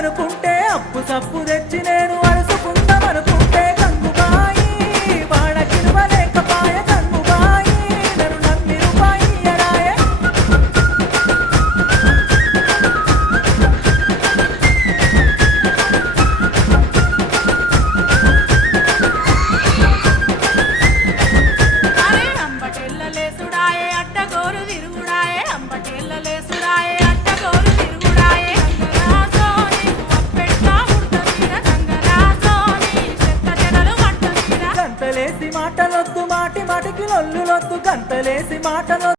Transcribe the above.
అనుకుంటే అప్పు సప్పు తెచ్చి నేను అరుసుకుందామనుకుంటే గంగుబాయి వాడకివ్వలేకపాయ గంగుబాయి నన్ను నమ్మి రూపాయి ఎడాయే గంతలేసి మాటలొద్దు మాటి మాటికి లొల్లులొద్దు గంతలేసి మాటలొద్దు